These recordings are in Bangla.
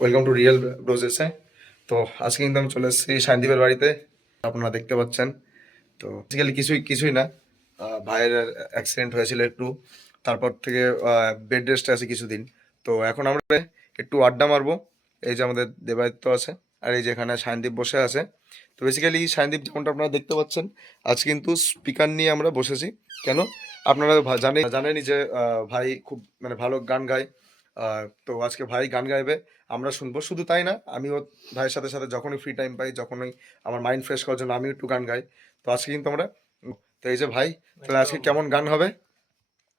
Welcome to real ব্রোজেসে। তো আজকে কিন্তু আমি চলে এসেছি সায়নদীপের বাড়িতে, আপনারা দেখতে পাচ্ছেন। তো বেসিক্যালি কিছুই না, ভাইয়ের অ্যাক্সিডেন্ট হয়েছিল একটু, তারপর থেকে বেড রেস্টে আছে কিছুদিন। তো এখন আমরা একটু আড্ডা মারবো। এই যে আমাদের দেবাদিত্য আছে, আর এই যেখানে সায়নদীপ বসে আছে। তো বেসিক্যালি সায়নদীপ যেমনটা আপনারা দেখতে পাচ্ছেন, আজ কিন্তু স্পিকার নিয়ে আমরা বসেছি। কেন? আপনারা জানেনই যে ভাই খুব মানে ভালো গান গায়। তো আজকে ভাই গান গাইবে, আমরা শুনবো। শুধু তাই না, আমিও ভাইয়ের সাথে সাথে যখনই ফ্রি টাইম পাই, যখনই আমার মাইন্ড ফ্রেশ করার জন্য আমিও একটু গান গাই। তো আজকে কিন্তু আমরা, তো এই যে ভাই, তাহলে আজকে কেমন গান হবে?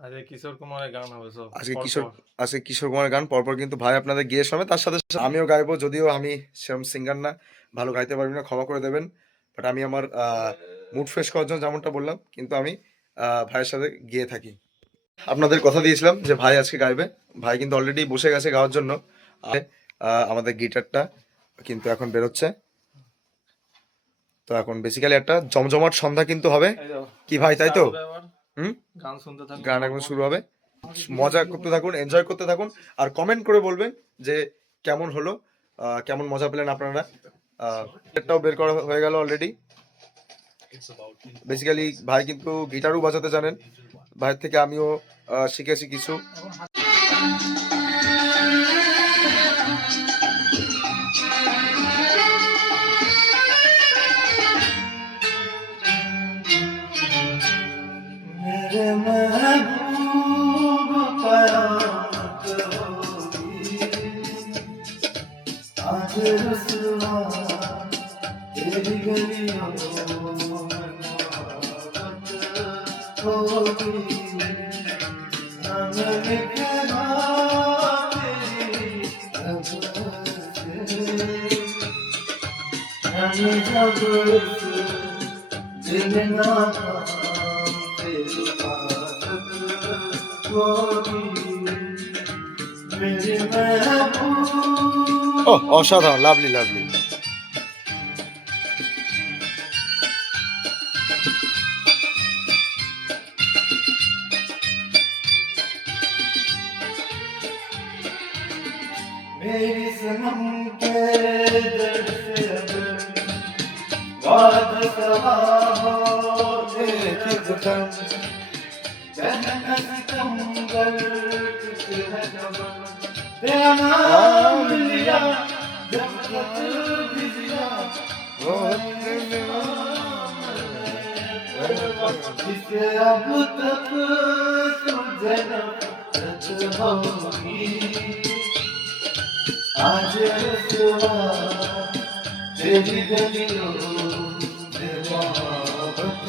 আরে কিশোর কুমারের গান হবে সব আজকে কিশোর পরপর। আজকে কিশোর কুমারের গান পরপর কিন্তু ভাই আপনাদের গিয়ে শোনাবে, তার সাথে সাথে আমিও গাইবো। যদিও আমি সেরকম সিঙ্গার না, ভালো গাইতে পারবি না, ক্ষমা করে দেবেন। বাট আমি আমার মুড ফ্রেশ করার জন্য যেমনটা বললাম, কিন্তু আমি ভাইয়ের সাথে গিয়ে থাকি। আপনাদের কথা দিয়েছিলাম যে ভাই আজকে গাইবে। ভাই কিন্তু অলরেডি বসে গেছে গাওয়ার জন্য। আর, আমাদের গিটারটা কিন্তু এখন বেরোচ্ছে। তো এখন বেসিক্যালি একটা জমজমাট সন্ধ্যা কিন্তু হবে, এই তো কি গান ভাই, তাই স্টার্ট তো? হবে আবার। হুম। গান শুনতে থাকুন গান এখন পরপর। শুরু হবে, মজা করতে থাকুন, এনজয় করতে থাকুন, আর কমেন্ট করে বলবেন যে কেমন হলো, কেমন মজা পেলেন আপনারা। এটাও বের করা হয়ে গেল অলরেডি। বেসিক্যালি ভাই কিন্তু গিটারও বাজাতে জানেন, ভাইয়ের থেকে আমিও শিখেছি কিছু। मेरे महबूब कयामत होगी आज रसवा तेरी गलियों में मोहब्बत होगी हम लिखना तेरी खबर से हम जब दिल ना तेरी आदत होगी मेरी महबूब ও অসাধারণ, লাভলি লাভলি। मेरी सनम के दर्द से अब वाद सवा हो एक कदम कहना सितम किस है जब तेरा नाम लिया जब तक भी जिया जिसे अब तक तुझे नफरत होगी आज रसवा तेरी गलियों में मोहब्बत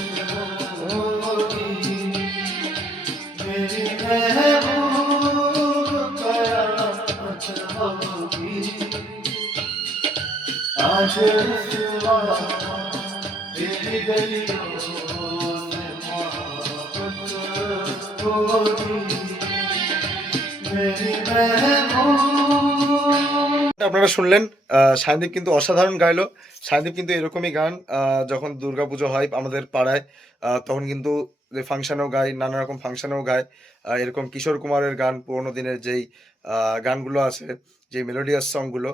होगी मेरी महबूब कयामत होगी आज रसवा तेरी गलियों में मोहब्बत होगी मेरी महबूब। আপনারা শুনলেন, সায়নদীপ কিন্তু অসাধারণ গাইলো। সায়নদীপ কিন্তু এরকমই গান যখন দুর্গাপুজো হয় আমাদের পাড়ায়, তখন কিন্তু যে ফাংশনেও গায়, নানা রকম ফাংশনেও গায়। এরকম কিশোর কুমারের গান, পুরোনো দিনের যেই গানগুলো আছে, যে মেলোডিয়াস সংগুলো।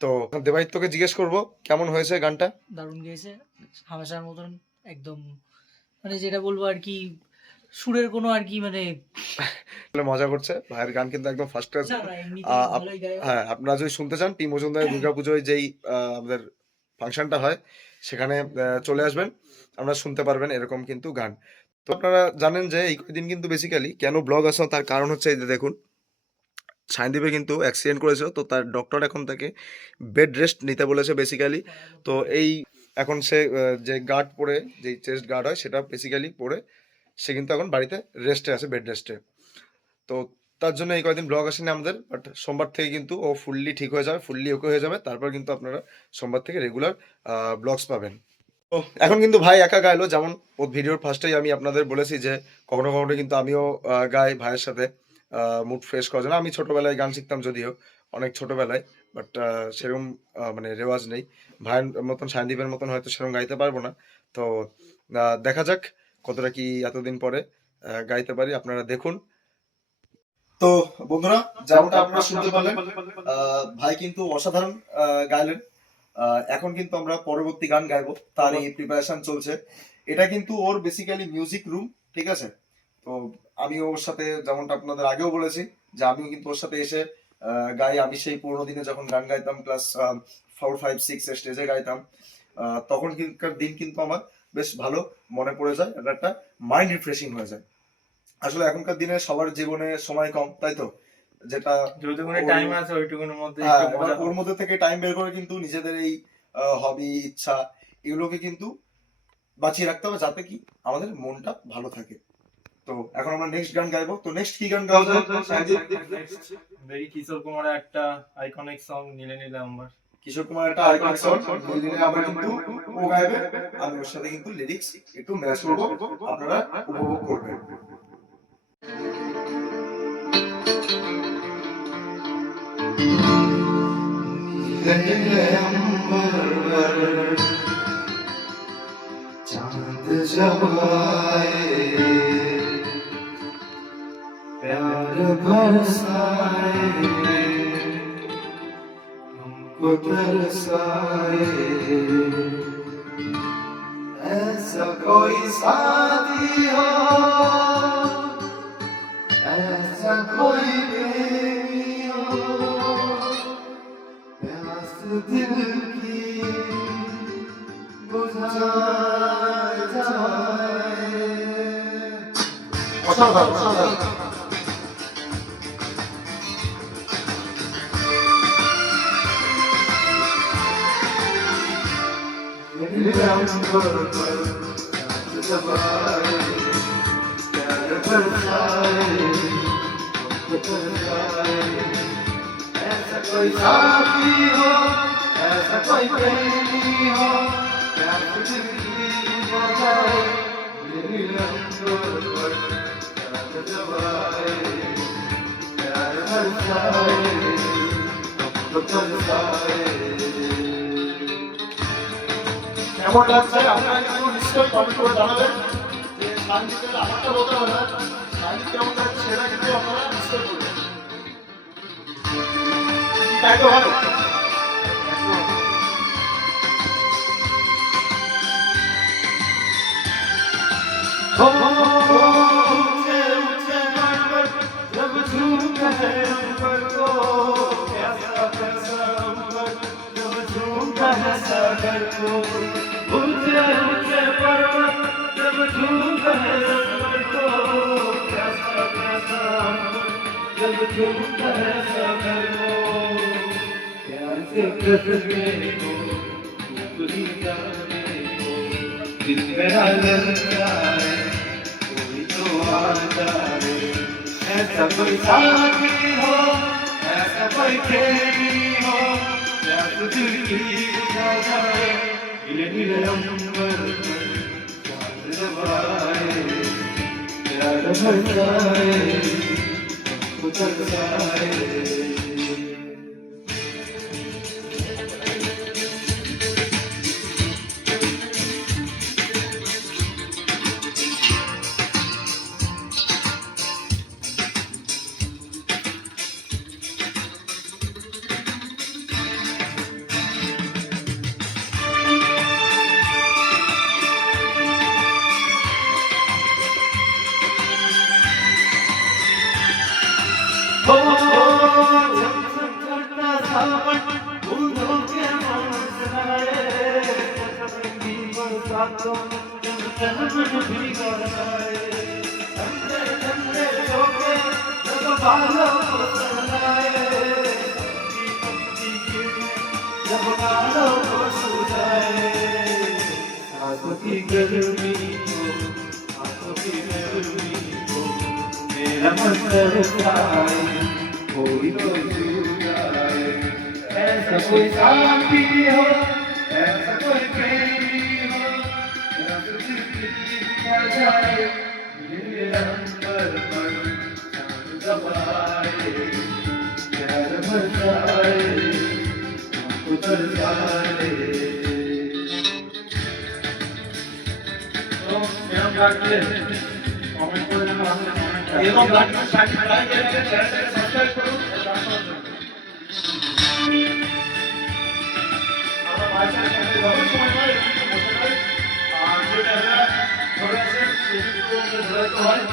তো দেবাদিত্যকে জিজ্ঞেস করব কেমন হয়েছে গানটা। দারুণ গেয়েছে, হামেশার মতন একদম। মানে যেটা বলবো আর কি, সুরের কোনো আর কি মানে আসলে মজা করছে, ভাইয়ের গান কিন্তু একদম ফার্স্ট ক্লাস। না না এমনিতেই ভালোই গায় ও। হ্যাঁ, আপনারা যদি শুনতে চান, টি মজুমদারের দুর্গাপুজোয় যেই আমাদের ফাংশনটা হয়, সেখানে চলে আসবেন, আমরা শুনতে পারবেন এরকম কিন্তু গান। তো আপনারা জানেন যে এই কদিন কিন্তু বেসিক্যালি কেন ব্লগ আসা, তার কারণ হচ্ছে এই যে দেখুন, সায়নদীপে কিন্তু অ্যাক্সিডেন্ট করেছিল, তো তার ডক্টর এখন তাকে বেড রেস্ট নিতে বলেছে বেসিক্যালি। তো এই এখন সে যে গার্ড পরে, যে চেস্ট গার্ড হয় সেটা বেসিক্যালি পরে সে কিন্তু এখন বাড়িতে রেস্টে আছে, বেড রেস্টে। তো তার জন্য এই কয়েকদিন ব্লগ আসেনি আমাদের, বাট সোমবার থেকে কিন্তু ও ফুললি ঠিক হয়ে যাবে, ফুললি ওকে হয়ে যাবে, তারপর কিন্তু আপনারা সোমবার থেকে রেগুলার ব্লগস পাবেন। তো এখন কিন্তু ভাই একা গাইলো, যেমন ও ভিডিওর ফার্স্টেই আমি আপনাদের বলেছি যে কখনো কখনো কিন্তু আমিও গাই ভাইয়ের সাথে, মুড ফ্রেশ করার জন্য। আমি ছোটবেলায় গান শিখতাম, যদিও অনেক ছোটবেলায়, বাট সেরকম মানে রেওয়াজ নেই। ভাইয়ের মতন, সায়নদীপের মতন হয়তো সেরকম গাইতে পারবো না। তো দেখা যাক কতটা কি এতদিন পরে গাইতে পারি, আপনারা দেখুন। তো বন্ধুরা, যেমনটা আপনারা শুনতে পারলেন, ভাই কিন্তু অসাধারণ গাইলেন। এখন কিন্তু আমরা পরবর্তী গান গাইবো, তারই প্রিপারেশন চলছে। এটা কিন্তু ওর বেসিক্যালি মিউজিক রুম, ঠিক আছে? তো আমি ওর সাথে, যেমনটা আপনাদের আগেও বলেছি, যে আমিও কিন্তু ওর সাথে এসে গাই। আমি সেই পুরোনো দিনে যখন গান গাইতাম, ক্লাস 4, 5, 6 এ স্টেজে গাইতাম, তখন দিন কিন্তু আমার বেশ ভালো মনে পড়ে যায়, আর একটা মাইন্ড রিফ্রেশিং হয়ে যায়। আসলে এখনকার দিনে সবার জীবনে সময় কম, তাই তো? যেটা যেটুকুনি টাইম আছে ওইটুকুনের মধ্যে হ্যাঁ, একটু এবার মজা ওর মধ্যে থেকে টাইম বের করে কিন্তু নিজেদের এই হবি, ইচ্ছা, এগুলোকে কিন্তু বাঁচিয়ে রাখতে হবে, যাতে কি আমাদের মনটা ভালো থাকে। তো এখন আমরা নেক্সট গান গাইবো। তো নেক্সট কি গান গাওয়া যায় সায়নদীপ? দেখি কিশোর কুমারের একটা আইকনিক সং নীলে নীলে আম্বার। কিশোর কুমার একটা আইকনিক সং দিনে আমরা কিন্তু ও গাইবে, আমি ওর সাথে কিন্তু লিরিক্স একটু ম্যাচ করবো, আপনারা উপভোগ করবেন। नीले अंबर पर चांद जब आए, प्यार बरसाए, हमको तरसाए, ऐसा कोई साथी हो, ऐसा कोई प्रेमी हो, प्यास दिल की बुझा जाए। অসাধারণ, অসাধারণ। नीले अंबर पर चांद जब आए, प्यार बरसाए, हमको तरसाए, ऐसा कोई साथी हो, ऐसा कोई प्रेमी हो, प्यार दिल की बुझा जाए। नीले अंबर पर चांद जब आए, प्यार बरसाए, हमको तरसाए। কেমন লাগছে আপনারা কিন্তু নিশ্চয়ই কমেন্ট করে জানাবেন, যে সায়নদীপের আমারটা বলতে হবে না, সায়নদীপ কেমন লাগছে সেটা কিন্তু আপনারা নিশ্চয়ই বলবেন। তাই তো ভালো। ऊंचे ऊंचे पर्वत जब झूमते हैं अंबर को, कैसा कैसा अंबर जब झूमता है सागर को। ऊंचे ऊंचे पर्वत जब झूमते हैं अंबर को, कैसा कैसा अंबर जब झूमता है सागर को। प्यार से कसमे को पूरी जाने को, दिल मेरा ललचाए, कोई तो आ जाए। ऐसा कोई साथी हो, ऐसा कोई प्रेमी हो, प्यास दिल की बुझा जाए। नीले नीले अंबर पर चांद जब आए, प्यार बरसाए, हमको तरसाए। हो झमझम करता सावन बूंदों के मनसाए, रंगी बरसातों जब तन भीगा जाए। ठंडे ठंडे झोंके जब बालों को सहलाए, पत्ती गिरने जब बालों को सुझाए। सांसों की गर्मी को, सांसों की गर्मी को मेरा मन तरसाए, कोई तो छुड़ाए। ऐसा कोई साथी हो, ऐसा कोई प्रेमी हो, रब दिल की बुझा जाए। नीले अंबर पर चांद जब आए, प्यार बरसाए, हमको तरसाए। তো কেমন লাগছে কমেন্ট করে জানাবেন। এবং গানটির চ্যানেলটাকে সাবস্ক্রাইব করুন। আমরা মায়ের সাথে যখন সময় পাই একটু বসে পাই, আর যে ক্যামেরা ধরে আছে সেগুলো ধরে রাখতে হয়।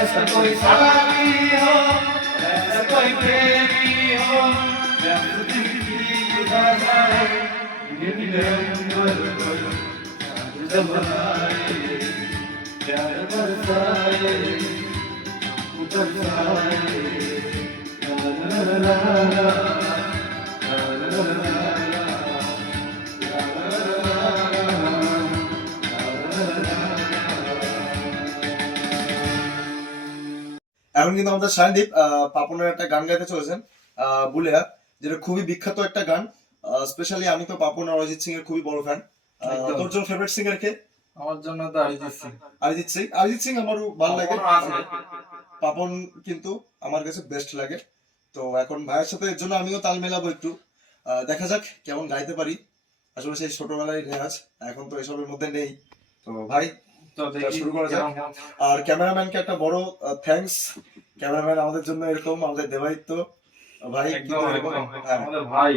ऐसा कोई साथी हो, ऐसा कोई प्रेमी हो, जब दिल की गुजार जाए, ये मिले उम्र कोई जब आए, प्यार बरसाए, उतर जाए, ला ला ला ला ला ला ला এখন কিন্তু আমাদের সায়নদীপ পাপনের একটা গান গাইতে চলেছেন বুলেয়া, যেটা খুবই বিখ্যাত একটা গান। স্পেশালি আমি তো পাপন আর অরিজিৎ সিং এর খুবই বড় ফ্যান। তোর জন্য ফেভারিট সিঙ্গার কে? আমার জন্য তো অরিজিৎ সিং। অরিজিৎ সিং আমারও ভালো লাগে, পাপনও আছে। পাপন কিন্তু আমার কাছে বেস্ট লাগে। তো এখন ভাইয়ের সাথে এর জন্য আমিও তাল মেলাবো একটু, দেখা যাক কেমন গাইতে পারি। আসলে সেই ছোটবেলায় রেয়াজ, এখন তো এসবের মধ্যে নেই। তো ভাই তো দেখি শুরু করা যাক। কেমন। আর ক্যামেরাম্যানকে একটা বড় থ্যাঙ্কস। ক্যামেরাম্যান আমাদের জন্য এরকম, আমাদের দেবাদিত্য ভাই একদম কিন্তু এরকম, একদম হ্যাঁ, আমাদের ভাই।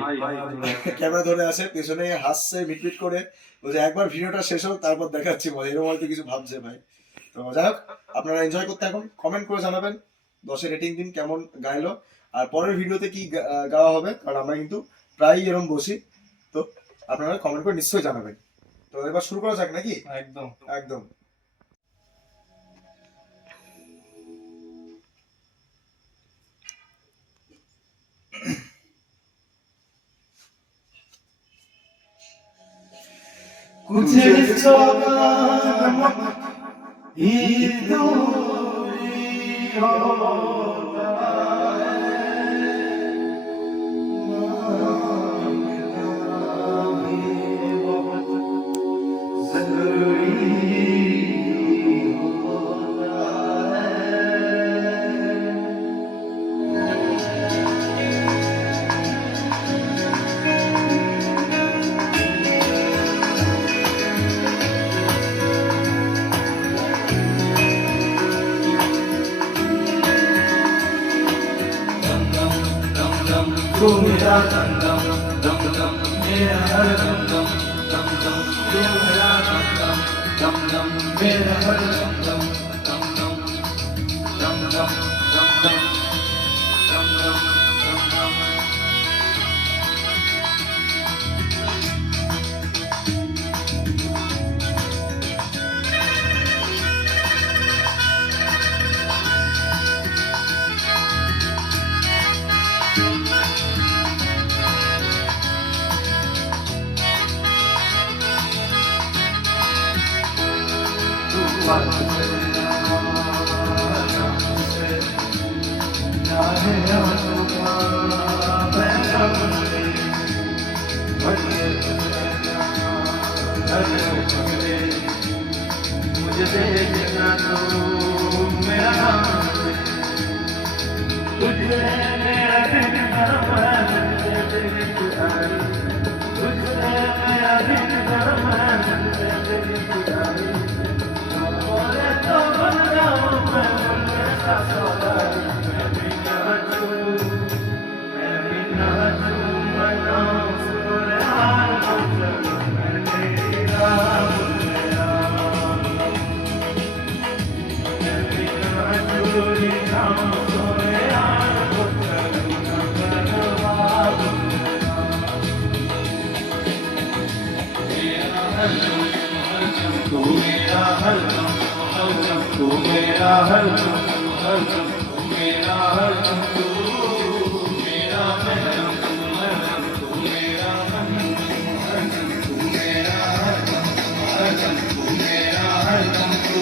ক্যামেরা ধরে আছে, পেছনে হাসছে মিটমিট করে, বলছে একবার ভিডিওটা শেষ হোক তারপর দেখাচ্ছি মজা, এরকম হয়তো কিছু ভাবছে ভাই। তো যাই হোক, আপনারা এনজয় করতে এখন কমেন্ট করে জানাবেন, 10-এ রেটিং দিন কেমন গাইলো, আর পরের ভিডিওতে কি গাওয়া হবে, কারণ আমরা কিন্তু প্রায়ই এরকম বসি। তো আপনারা কমেন্ট করে নিশ্চয়ই জানাবেন। তো এবার শুরু করা যাক নাকি? একদম একদম। कुछ ही दूरी होता तू मेरा दम दम दम दम मेरा हर दम दम दम दम तू मेरा दम दम दम दम मेरा हर दम दम दम दम दम दम दम दम दम दम दम दम मुझे देखना तो मेरा नाम तुझे मेरा दिन तुझे मेरा दिन तो बन जाऊं मैं ऐसा सवाल मैं भी ना हूँ मैं नाम सुने मैं तेरी राह तू मेरा हर मेरा हरदम तू मेरा हरदम तू हरदम तू मेरा हरदम तू मेरा हरदम हरदम तू मेरा हरदम तू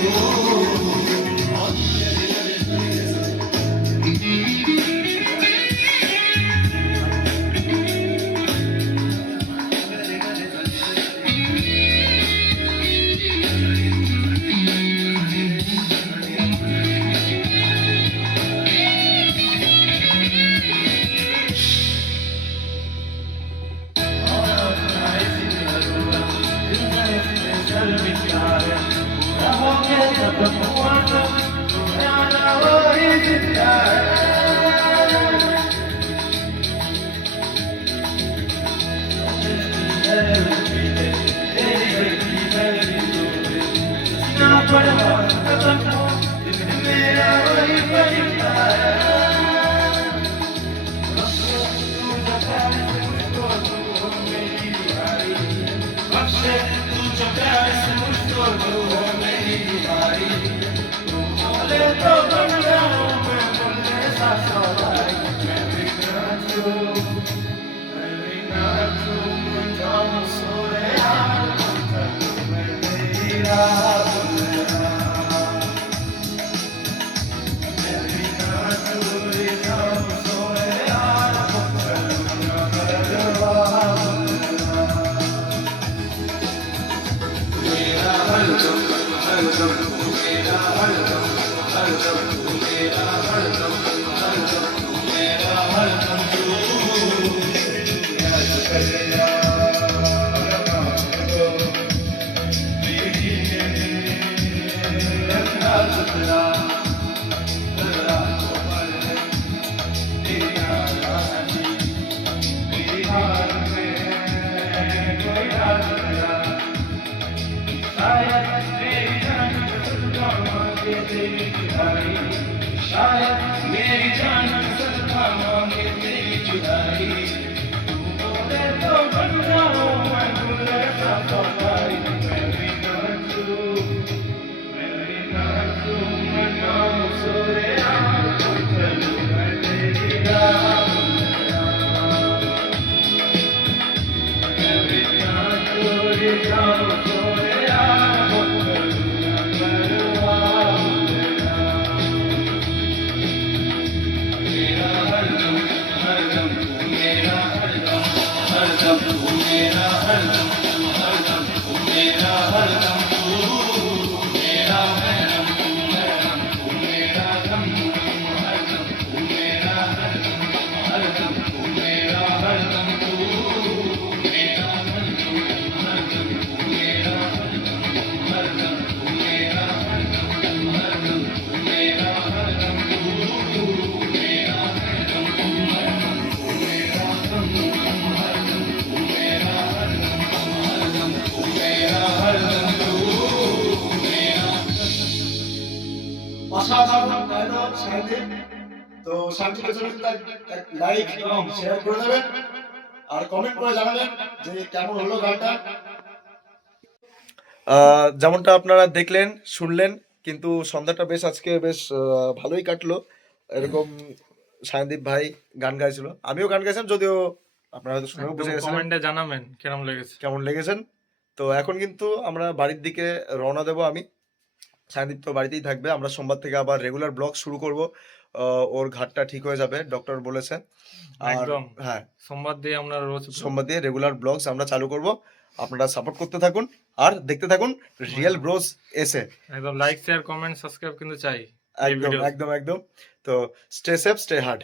অসাধারণ ডায়লগ সাহিত্যিক। তো শান্তি পেছনে লাইক এবং শেয়ার করে দেবেন আর কমেন্ট করে জানাবেন যে কেমন হলো গানটা। যেমনটা আপনারা দেখলেন শুনলেন, কিন্তু সন্ধ্যাটা বেশ আজকে বেশ ভালোই কাটলো। এরকম সায়নদীপ ভাই গান গাইছিল, আমিও গান গাইছিলাম, যদিও আপনারা হয়তো শুনেও বুঝে গেছেন কমেন্টে জানাবেন কেমন লেগেছে। কেমন লেগেছেন। তো এখন কিন্তু আমরা বাড়ির দিকে রওনা দেবো। আমি সায়নদীপ তো বাড়িতেই থাকবে। আমরা সোমবার থেকে আবার রেগুলার ব্লগ শুরু করব। ওর ঘাটটা ঠিক হয়ে যাবে, ডক্টর বলেছে। আর একদম হ্যাঁ, সোমবার দিয়ে আমরা রোজ সোমবার দিয়ে রেগুলার ব্লগস আমরা চালু করব। আপনারা সাপোর্ট করতে থাকুন আর দেখতে থাকুন রিয়েল ব্রোস এসে। একদম লাইক শেয়ার কমেন্ট সাবস্ক্রাইব কিন্তু চাই এই একদম ভিডিও। একদম একদম। তো স্টে সেফ, স্টে হার্ড।